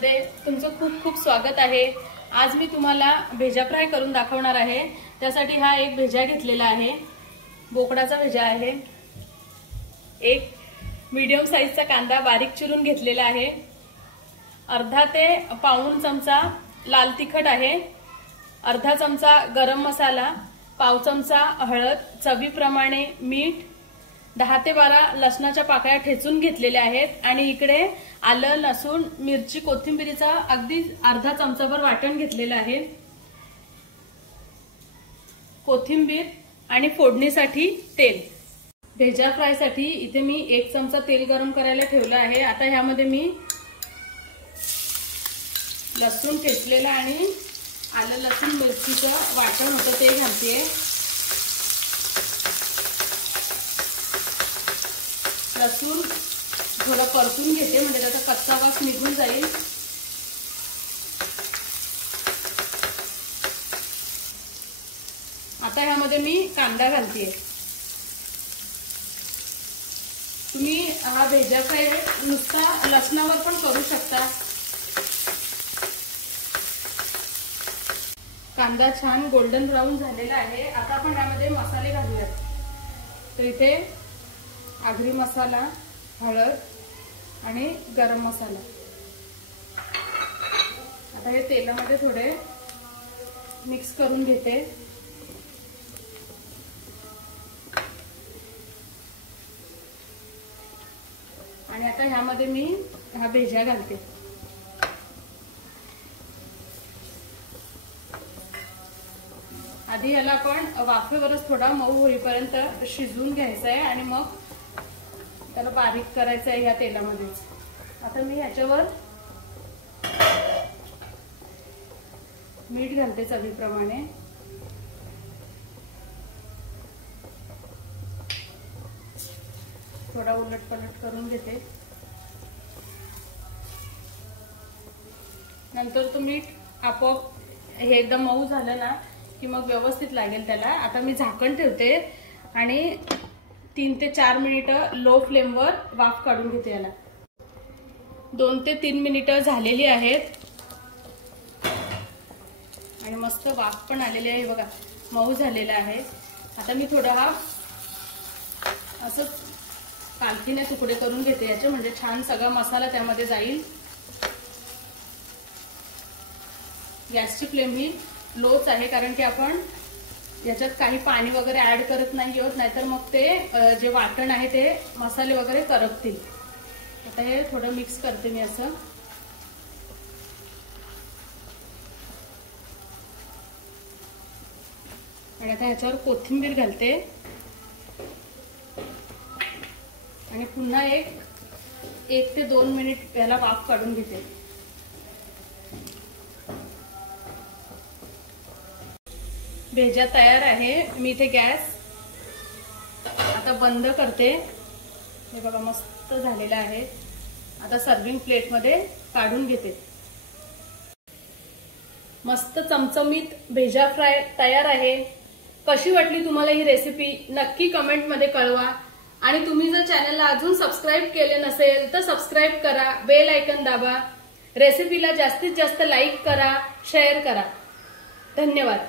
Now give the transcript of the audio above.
मध्ये तुमचं खूप खूप स्वागत आहे। आज मी तुम्हाला भेजा फ्राय करून दाखवणार आहे। त्यासाठी हा एक भेजा घेतलेला आहे, बोकडाचा भेजा आहे। एक मीडियम साइजचा कांदा बारीक चिरून घेतलेला आहे। अर्धा ते पाऊण चमचा लाल तिखट आहे, अर्धा चमचा गरम मसाला, पाव चमचा हळद, चवीप्रमाणे मीठ, 10 ते 12 लसणाच्या पाकळ्या ठेचून घेतलेल्या आहेत आणि इकडे आलं, लसूण, मिरची, कोथिंबीरीचा अगदी अर्धा चमचाभर वाटण घेतलेलं आहे। कोथिंबीर आणि फोडणीसाठी तेल। भेजा फ्राय साठी इथे मी 1 चमचा तेल गरम करायला ठेवलं आहे। आता ह्यामध्ये मी लसूण ठेचलेला आणि आलं, लसूण, मिरचीचं वाटण होतं ते घालतेय। लसूण थोडं परतून घेते म्हणजे त्याचा कच्चा वास निघून जाईल। आता ह्यामध्ये मी कांदा घालतेय। तुम्ही हा भेजा फ्राय नुसता लसणावर पण करू शकता। कांदा छान गोल्डन ब्राउन झालेला आहे। आता आपण यामध्ये मसाले घालूयात। तर इथे आगरी मसाला, हळद आणि गरम मसाला। आता हे तेलामध्ये थोडे मिक्स करून घेते। आणि आता ह्यामध्ये मी हा भेजा घालते। आधी याला आपण वाफेवरच थोडा मऊ होईपर्यंत शिजवून घ्यायचं आहे आणि मग त्याला बारीक करायचं आहे या तेलामध्येच। आता मी ह्याच्यावर मीठ घालते चवीप्रमाणे। थोडा उलटपलट करून घेते। नंतर तो मीठ आपोआप हे एकदम मऊ झालं ना की मग व्यवस्थित लागेल त्याला। आता मी झाकण ठेवते आणि 3 ते 4 मिनिटं लो फ्लेमवर वाफ काढून घेते याला। 2 ते 3 मिनिटं झालेली आहेत आणि मस्त वाफ पण आलेली आहे बघा, मऊ झालेला आहे। आता मी थोडा हा असं पालखीने तुकडे करून घेते याचे, म्हणजे छान सगळा मसाला त्यामध्ये जाईल। गॅसची फ्लेम ही लोच आहे कारण की आपण याच्यात काही पाणी वगैरे ऍड करत नाही आहोत, नाहीतर मग ते जे वाटण आहे ते मसाले वगैरे करपतील। आता हे थोडं मिक्स करते मी असं। आणि आता ह्याच्यावर कोथिंबीर घालते आणि पुन्हा 1 ते 2 मिनिट याला वाफ काढून घेते। भेजा तयार आहे। मी इथे गॅस आता बंद करते। हे बघा मस्त झालेला आहे। आता सर्विंग प्लेट मध्ये काढून घेते। मस्त चमचमीत भेजा फ्राय तयार आहे। कशी वाटली तुम्हाला ही रेसिपी नक्की कमेंट मध्ये कळवा। आणि तुम्ही जर चॅनलला अजून सबस्क्राईब केले नसेल तर सबस्क्राईब करा, बेल आयकॉन दाबा, रेसिपीला जास्तीत जास्त लाईक करा, शेअर करा। धन्यवाद।